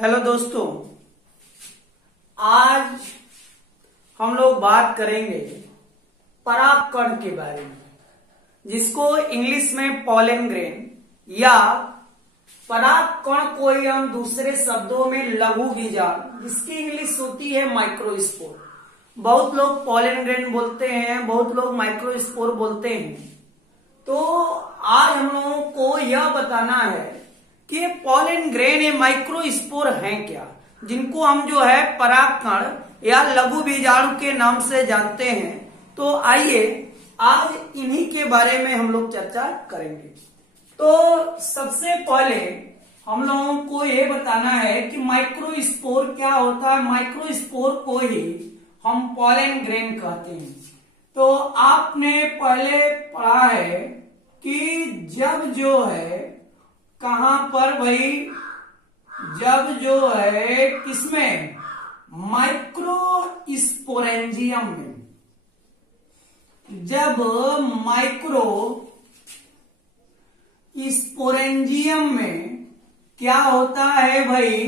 Hello दोस्तों, आज हम लोग बात करेंगे परागकण के बारे में, जिसको इंग्लिश में पॉलन ग्रेन या परागकण को ही हम दूसरे शब्दों में लघु बीजाणु, जिसकी इंग्लिश होती है माइक्रोस्पोर। बहुत लोग पॉलन ग्रेन बोलते हैं, बहुत लोग माइक्रोस्पोर बोलते हैं। तो आज हम लोगों को यह बताना है कि पॉलन ग्रेन या माइक्रोस्पोर हैं क्या, जिनको हम जो है परागकण या लघु बीजाणु के नाम से जानते हैं। तो आइए आज इन्हीं के बारे में हम लोग चर्चा करेंगे। तो सबसे पहले हम लोगों को ये बताना है कि माइक्रोस्पोर क्या होता है। माइक्रोस्पोर को ही हम पॉलन ग्रेन कहते हैं। तो आपने पहले पढ़ा है कि जब जो है कहां पर भाई, जब जो है किसमें, माइक्रोस्पोरेंजियम में, जब माइक्रोस्पोरेंजियम में क्या होता है भाई,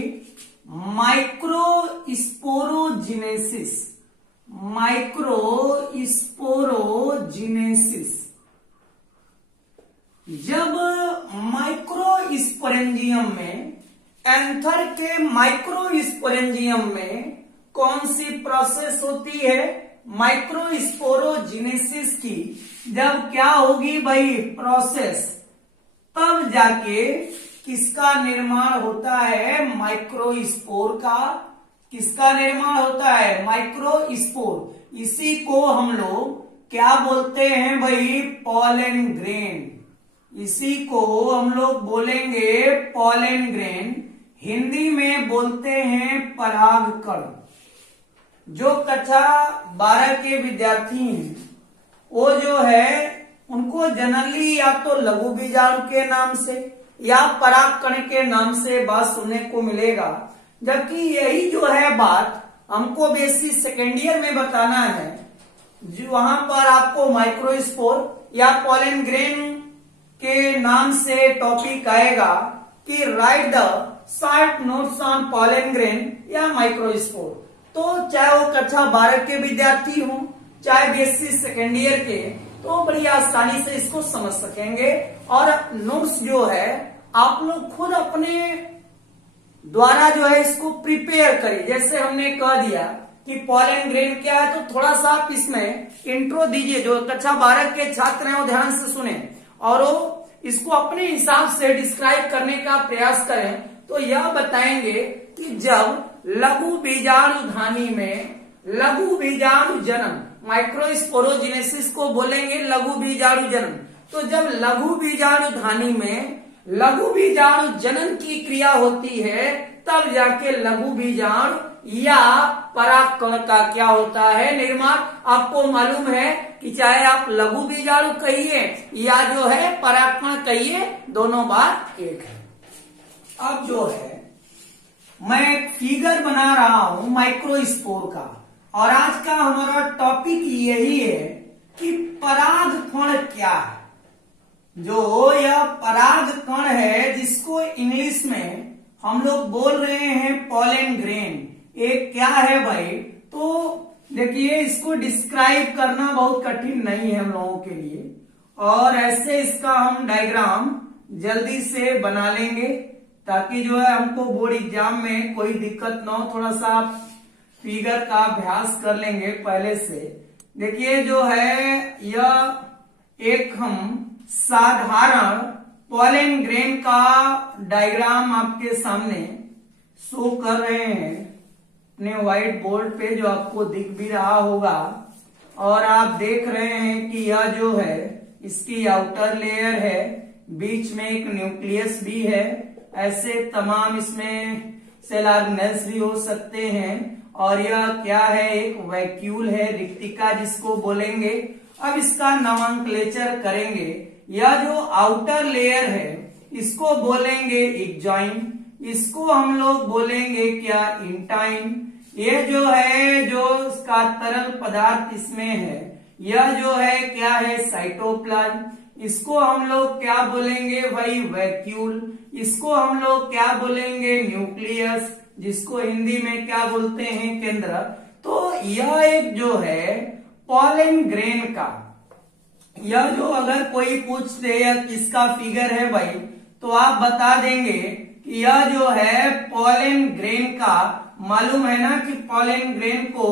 माइक्रोस्पोरोजिनेसिस। माइक्रोस्पोरोजिनेसिस जब माइक्रोस्पोरेंजियम में, एंथर के माइक्रोस्पोरेंजियम में कौन सी प्रोसेस होती है, माइक्रोस्पोरोजिनेसिस की। जब क्या होगी भाई प्रोसेस, तब जाके किसका निर्माण होता है, माइक्रोस्पोर का। किसका निर्माण होता है, माइक्रोस्पोर। इसी को हम लोग क्या बोलते हैं भाई, पॉलन ग्रेन। इसी को हम लोग बोलेंगे पॉलन ग्रेन। हिंदी में बोलते हैं परागकण। जो कक्षा 12 के विद्यार्थी हैं वो जो है उनको जनरली या तो लघु बीजाणु के नाम से या परागकण के नाम से बात सुनने को मिलेगा। जबकि यही जो है बात हमको बेसिक सेकेंड ईयर में बताना है, जो वहां पर आपको माइक्रोस्पोर या पॉलन ग्रेन के नाम से टॉपिक आएगा कि right the short notes on pollen grain या माइक्रोस्पोर। तो चाहे वो कक्षा 12 के विद्यार्थी हो, चाहे बीएससी सेकेंड ईयर के, तो बड़ी आसानी से इसको समझ सकेंगे। और नोट्स जो है आप लोग खुद अपने द्वारा जो है इसको प्रिपेयर करिए। जैसे हमने कह दिया कि पॉलन ग्रेन क्या है, तो थोड़ा सा आप इसमें इंट्रो दीजिए। जो कक्षा 12 के छात्र हैं वो ध्यान से सुने और वो इसको अपने हिसाब से डिस्क्राइब करने का प्रयास करें। तो यह बताएंगे कि जब लघु बीजाणु धानी में लघु बीजाणु जन्म, माइक्रोस्पोरोजिनेसिस को बोलेंगे लघु बीजाणु जन्म। तो जब लघु बीजाणु धानी में लघु बीजाणु जनन की क्रिया होती है, तब जाके लघु बीजाणु या परागकण का क्या होता है, निर्माण। आपको मालूम है कि चाहे आप लघु बीजाणु कहिए या जो है परागकण कहिए, दोनों बात एक है। अब जो है मैं एक फिगर बना रहा हूं माइक्रोस्पोर का, और आज का हमारा टॉपिक यही है कि परागकण क्या है। जो यह परागकण है जिसको इंग्लिश में हम लोग बोल रहे हैं पॉलन ग्रेन, एक क्या है भाई। तो देखिए, इसको डिस्क्राइब करना बहुत कठिन नहीं है हम लोगों के लिए, और ऐसे इसका हम डायग्राम जल्दी से बना लेंगे ताकि जो है हमको बोर्ड एग्जाम में कोई दिक्कत ना हो। थोड़ा सा फिगर का अभ्यास कर लेंगे पहले से। देखिए जो है यह एक हम साधारण पॉलन ग्रेन का डायग्राम आपके सामने शो कर रहे हैं अपने व्हाइट बोर्ड पे, जो आपको दिख भी रहा होगा। और आप देख रहे हैं कि यह जो है इसकी आउटर लेयर है, बीच में एक न्यूक्लियस भी है। ऐसे तमाम इसमें सेल ऑर्गेनेल्स भी हो सकते हैं। और यह क्या है, एक वैक्यूल है, रिक्तिका जिसको बोलेंगे। अब इसका नामकलेचर करेंगे। यह जो आउटर लेयर है इसको बोलेंगे एक्जाइन, इसको हम लोग बोलेंगे क्या, इंटाइन। ये जो है, जो इसका तरल पदार्थ इसमें है, यह जो है क्या है, साइटोप्लाज्म। इसको हम लोग क्या बोलेंगे भाई, वैक्यूल। इसको हम लोग क्या बोलेंगे, न्यूक्लियस। जिसको हिंदी में क्या बोलते हैं, केंद्र। तो यह एक जो है पॉलन ग्रेन का, यह जो अगर कोई पूछ दे या किसका फिगर है भाई, तो आप बता देंगे कि यह जो है पॉलन ग्रेन का। मालूम है ना कि पॉलन ग्रेन को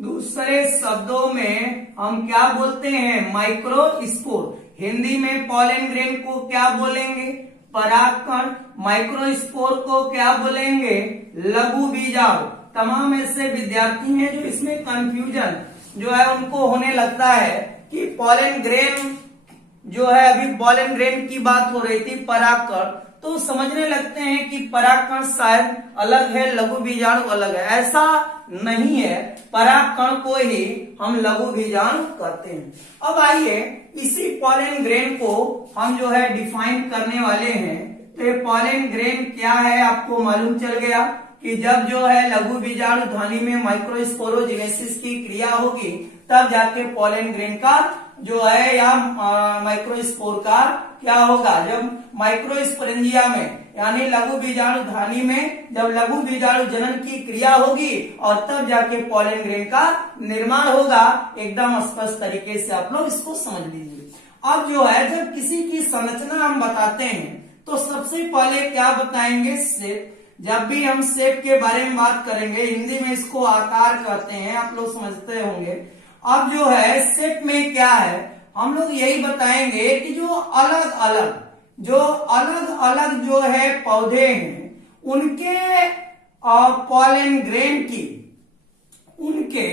दूसरे शब्दों में हम क्या बोलते हैं, माइक्रोस्पोर। हिंदी में पॉलन ग्रेन को क्या बोलेंगे, परागकण। माइक्रोस्पोर को क्या बोलेंगे, लघु बीजाणु। तमाम ऐसे विद्यार्थी हैं जो इसमें कंफ्यूजन जो है उनको होने लगता है कि पॉलन ग्रेन जो है, अभी पॉलन ग्रेन की बात हो रही थी, परागकण, तो समझने लगते हैं कि परागकण शायद अलग है, लघु बीजाणु अलग है। ऐसा नहीं है, परागकण को ही हम लघु बीजाणु कहते हैं। अब आइए इसी पॉलन ग्रेन को हम जो है डिफाइन करने वाले हैं। तो ये पॉलन ग्रेन क्या है आपको मालूम चल गया कि जब जो है लघु बीजाणु ध्वनि में माइक्रोस्पोरोजेनेसिस की क्रिया होगी तब जाके पॉलन ग्रेन का जो है या माइक्रोस्पोर का क्या होगा। जब माइक्रोस्पोरेंजिया में यानी लघु बीजाणु ध्वनि में जब लघु बीजाणु जनन की क्रिया होगी और तब जाके पॉलन ग्रेन का निर्माण होगा। एकदम स्पष्ट तरीके से आप लोग इसको समझ लीजिए। अब जो है जब किसी की संरचना हम बताते हैं तो सबसे पहले क्या बताएंगे, शेप। जब भी हम शेप के बारे में बात करेंगे, हिंदी में इसको आकार कहते हैं, आप लोग समझते होंगे। अब जो है शेप में क्या है, हम लोग यही बताएंगे कि जो अलग अलग जो है पौधे हैं उनके पॉलन ग्रेन की, उनके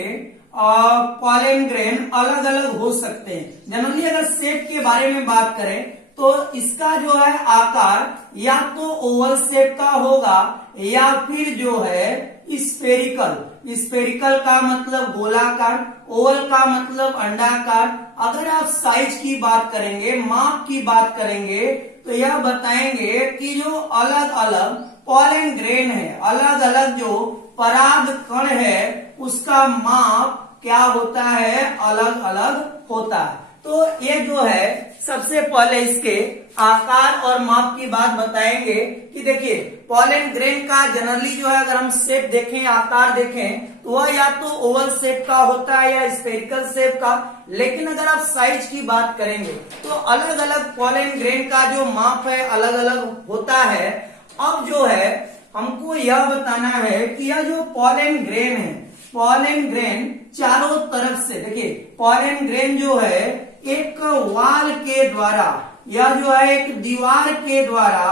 पॉलन ग्रेन अलग अलग हो सकते हैं। जनरली अगर शेप के बारे में बात करें तो इसका जो है आकार या तो ओवल शेप का होगा या फिर जो है स्फेरिकल। स्फेरिकल का मतलब गोलाकार, ओवल का मतलब अंडाकार। अगर आप साइज की बात करेंगे, माप की बात करेंगे, तो यह बताएंगे कि जो अलग अलग पॉलन ग्रेन है, अलग अलग जो पराग कण है, उसका माप क्या होता है, अलग अलग होता है। तो ये जो है सबसे पहले इसके आकार और माप की बात बताएंगे कि देखिए पॉलन ग्रेन का जनरली जो है अगर हम शेप देखें, आकार देखें, तो वह या तो ओवल शेप का होता है या स्फेरिकल शेप का। लेकिन अगर आप साइज की बात करेंगे तो अलग अलग पॉलन ग्रेन का जो माप है अलग अलग होता है। अब जो है हमको यह बताना है कि यह जो पॉलन ग्रेन है, पॉलन ग्रेन चारों तरफ से, देखिए पॉलन ग्रेन जो है एक वाल के द्वारा या जो है एक दीवार के द्वारा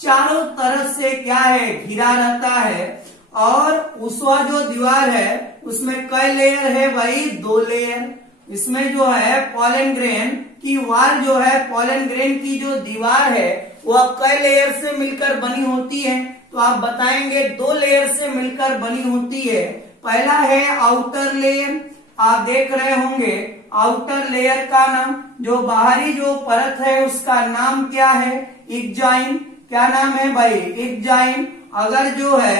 चारों तरफ से क्या है, घिरा रहता है। और उसका जो दीवार है उसमें कई लेयर है भाई, 2 लेयर। इसमें जो है पॉलन ग्रेन की वाल जो है, पॉलन ग्रेन की जो दीवार है वह कई लेयर से मिलकर बनी होती है। तो आप बताएंगे 2 लेयर से मिलकर बनी होती है। पहला है आउटर लेयर, आप देख रहे होंगे आउटर लेयर का नाम, जो बाहरी जो परत है उसका नाम क्या है, एक्जाइन। क्या नाम है भाई, एक्जाइन। अगर जो है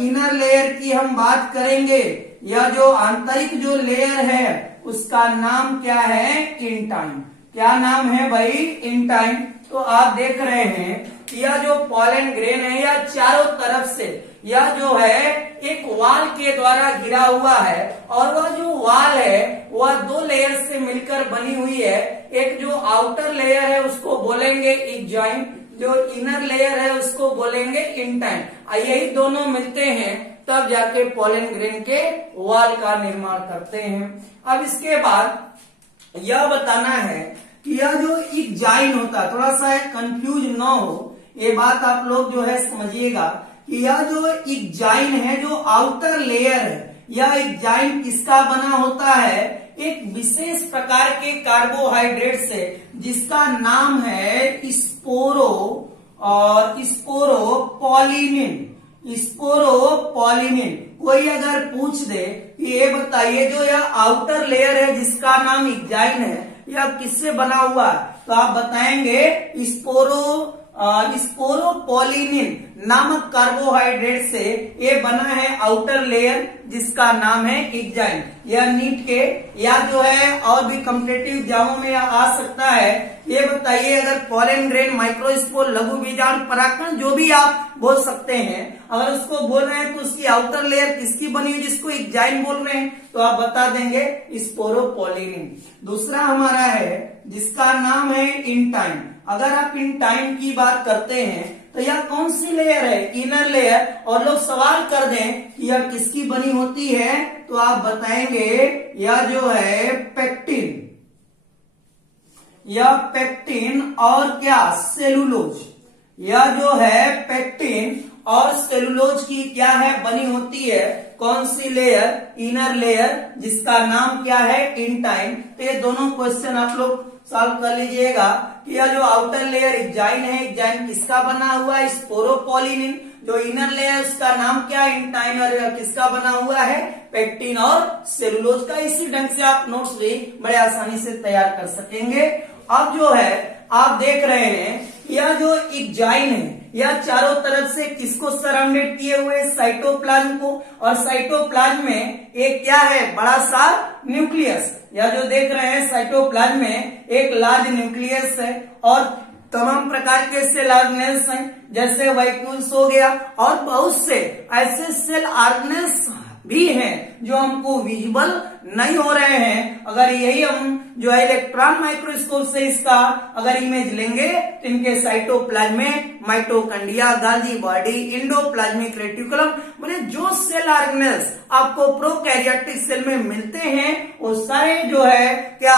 इनर लेयर की हम बात करेंगे, या जो आंतरिक जो लेयर है उसका नाम क्या है, इंटाइन। क्या नाम है भाई, इंटाइन। तो आप देख रहे हैं यह जो पॉलन ग्रेन है यह चारों तरफ से यह जो है एक वाल के द्वारा घिरा हुआ है। और वह जो वाल है वह 2 लेयर से मिलकर बनी हुई है। एक जो आउटर लेयर है उसको बोलेंगे एक्जाइन, जो इनर लेयर है उसको बोलेंगे इंटाइन। यही दोनों मिलते हैं तब जाके पॉलन ग्रेन के वाल का निर्माण करते हैं। अब इसके बाद यह बताना है कि यह जो एक्जाइन होता है, थोड़ा सा कंफ्यूज न हो, ये बात आप लोग जो है समझिएगा कि यह जो एक्जाइन है, जो आउटर लेयर है, यह एक्जाइन किसका बना होता है, एक विशेष प्रकार के कार्बोहाइड्रेट से जिसका नाम है स्पोरो और स्पोरोपोलिनिन। स्पोरोपोलिनिन। कोई अगर पूछ दे कि ये बताइए जो यह आउटर लेयर है जिसका नाम एक्जाइन है, यह किससे बना हुआ है, तो आप बताएंगे स्पोरोपोलिनिन नामक कार्बोहाइड्रेट से ये बना है आउटर लेयर जिसका नाम है इक्जाइन। यह नीट के या जो है और भी कॉम्पिटिटिव एग्जामों में आ सकता है। ये बताइए, अगर पॉलन ग्रेन, माइक्रोस्पोर, लघु बीजाणु, परागकण जो भी आप बोल सकते हैं, अगर उसको बोल रहे हैं तो उसकी आउटर लेयर किसकी बनी हुई जिसको इक्जाइन बोल रहे हैं, तो आप बता देंगे स्पोरोपोलिनिन। दूसरा हमारा है जिसका नाम है इंटाइन। अगर आप इंटाइन की बात करते हैं तो यह कौन सी लेयर है, इनर लेयर, और लोग सवाल कर दें कि यह किसकी बनी होती है तो आप बताएंगे यह जो है पेक्टिन, यह पेक्टिन और क्या सेलुलोज, यह जो है पेक्टिन और सेलुलोज की क्या है बनी होती है, कौन सी लेयर, इनर लेयर जिसका नाम क्या है इंटाइन। तो ये दोनों क्वेश्चन आप लोग सॉल्व कर लीजिएगा कि यह जो आउटर लेयर इक्जाइन है, इक्जाइन किसका बना हुआ है, स्पोरोपोलिनिन। जो इनर लेयर उसका नाम क्या है, इंटाइन, और किसका बना हुआ है, पेक्टिन और सेलुलोज का। इसी ढंग से आप नोट्स भी बड़े आसानी से तैयार कर सकेंगे। अब जो है आप देख रहे हैं यह जो इक्जाइन है यह चारों तरफ से किसको सराउंडेड किए हुए, साइटोप्लाज्म को, और साइटोप्लाज्म में एक क्या है, बड़ा सा न्यूक्लियस। यह जो देख रहे हैं साइटोप्लाज्म में एक लार्ज न्यूक्लियस है और तमाम प्रकार के सेल ऑर्गेनेल्स हैं, जैसे वैक्यूल्स हो गया, और बहुत से ऐसे सेल ऑर्गेनेल्स भी हैं जो हमको विजिबल नहीं हो रहे हैं। अगर यही हम जो है इलेक्ट्रॉन माइक्रोस्कोप से इसका अगर इमेज लेंगे तो इनके साइटोप्लाज्म में mitochondria, Golgi body, endoplasmic reticulum, माने जो सेल ऑर्गेनेल्स आपको प्रोकैरियोटिक सेल में मिलते हैं वो सारे जो है क्या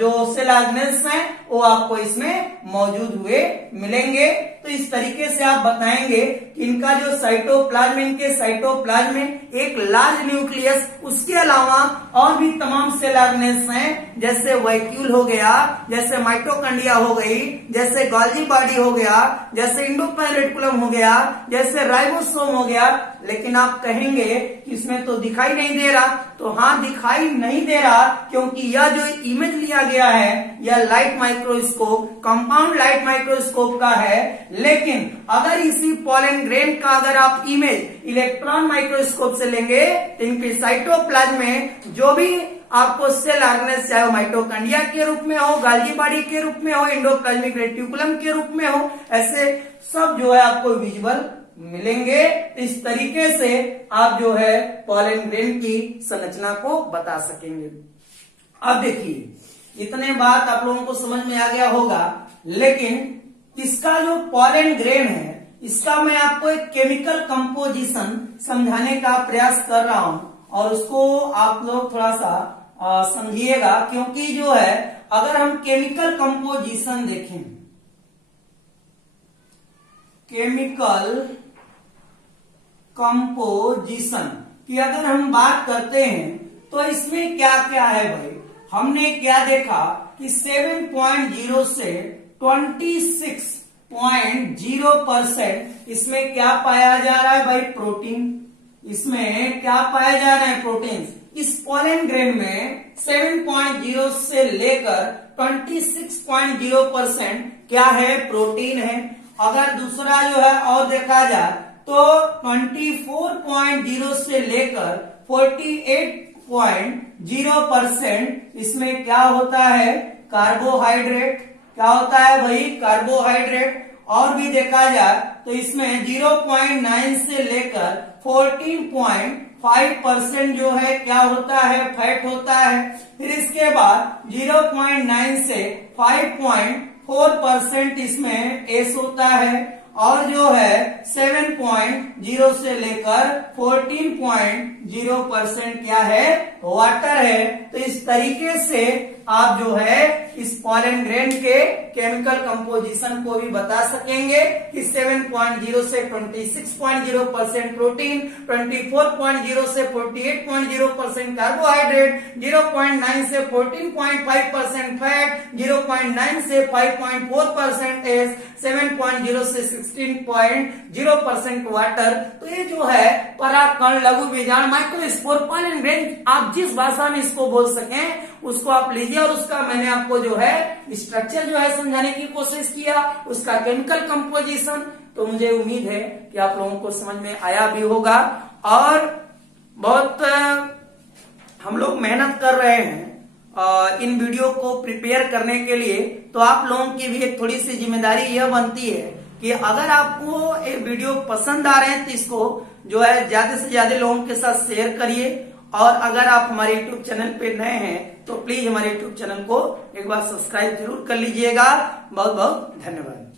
जो सेल ऑर्गेनेल्स हैं वो आपको इसमें मौजूद हुए मिलेंगे। तो इस तरीके से आप बताएंगे कि इनका जो साइटोप्लाज्म, इनके साइटोप्लाज्म में एक लार्ज न्यूक्लियस, उसके अलावा और भी तमाम सेल ऑर्गेनेल्स हैं, जैसे वैक्यूल हो गया, जैसे माइटोकॉन्ड्रिया हो गई, जैसे गोल्गी बॉडी हो गया, जैसे एंडोप्लाज्मिक रेटिकुलम हो गया, जैसे राइबोसोम हो गया। लेकिन आप कहेंगे कि इसमें तो दिखाई नहीं दे रहा, तो हाँ दिखाई नहीं दे रहा क्योंकि यह जो इमेज लिया गया है यह light microscope, compound light microscope का है। लेकिन अगर इसी पॉलन ग्रेन का अगर आप इमेज इलेक्ट्रॉन माइक्रोस्कोप से लेंगे तो इनके साइटोप्लाज्म में जो भी आपको सेल ऑर्गेनेल्स, चाहे वो माइटोकॉन्ड्रिया के रूप में हो, गोल्गी बॉडी के रूप में हो, एंडोप्लाज्मिक रेटिकुलम के रूप में हो, ऐसे सब जो है आपको विजुअल मिलेंगे। इस तरीके से आप जो है पॉलन ग्रेन की संरचना को बता सकेंगे। अब देखिए इतने बात आप लोगों को समझ में आ गया होगा, लेकिन इसका जो पॉलन ग्रेन है इसका मैं आपको एक केमिकल कंपोजिशन समझाने का प्रयास कर रहा हूं और उसको आप लोग थोड़ा सा समझिएगा, क्योंकि जो है अगर हम केमिकल कंपोजिशन देखें, केमिकल कंपोजिशन की अगर हम बात करते हैं तो इसमें क्या क्या है भाई, हमने क्या देखा कि 7.0 से 26.0% इसमें क्या पाया जा रहा है भाई, प्रोटीन। इसमें क्या पाया जा रहा है, प्रोटीन। इस पॉलन ग्रेन में 7.0 से लेकर 26.0% क्या है, प्रोटीन है। अगर दूसरा जो है और देखा जाए तो 24.0 से लेकर 48.0% इसमें क्या होता है, कार्बोहाइड्रेट। क्या होता है भाई, कार्बोहाइड्रेट। और भी देखा जाए तो इसमें 0.9 से लेकर 14.5% जो है क्या होता है, फैट होता है। फिर इसके बाद 0.9 से 5.4% इसमें एस होता है, और जो है 7.0 से लेकर 14.0% क्या है, वाटर है। तो इस तरीके से आप जो है इस पॉलन ग्रेन के केमिकल कंपोजिशन को भी बता सकेंगे कि 7.0 से 26.0% प्रोटीन, 24.0 से 48.0% कार्बोहाइड्रेट, 0.9 से 14.5% फैट, 0.9 से 5.4% एस, 7.0 से 16.0% वाटर। तो ये जो है परागकण, लघु बीजाणु, माइक्रोस्पोर, पॉलन ग्रेन, आप जिस भाषा में इसको बोल सकें उसको आप लीजिए और उसका मैंने आपको जो है स्ट्रक्चर जो है समझाने की कोशिश किया, उसका केमिकल कंपोजिशन। तो मुझे उम्मीद है कि आप लोगों को समझ में आया भी होगा और बहुत हम लोग मेहनत कर रहे हैं इन वीडियो को प्रिपेयर करने के लिए। तो आप लोगों की भी एक थोड़ी सी जिम्मेदारी यह बनती है कि अगर आपको ये वीडियो पसंद आ रहे हैं तो इसको जो है ज्यादा से ज्यादा लोगों के साथ शेयर करिए। और अगर आप हमारे YouTube चैनल पे नए हैं तो प्लीज हमारे YouTube चैनल को एक बार सब्सक्राइब जरूर कर लीजिएगा। बहुत बहुत धन्यवाद।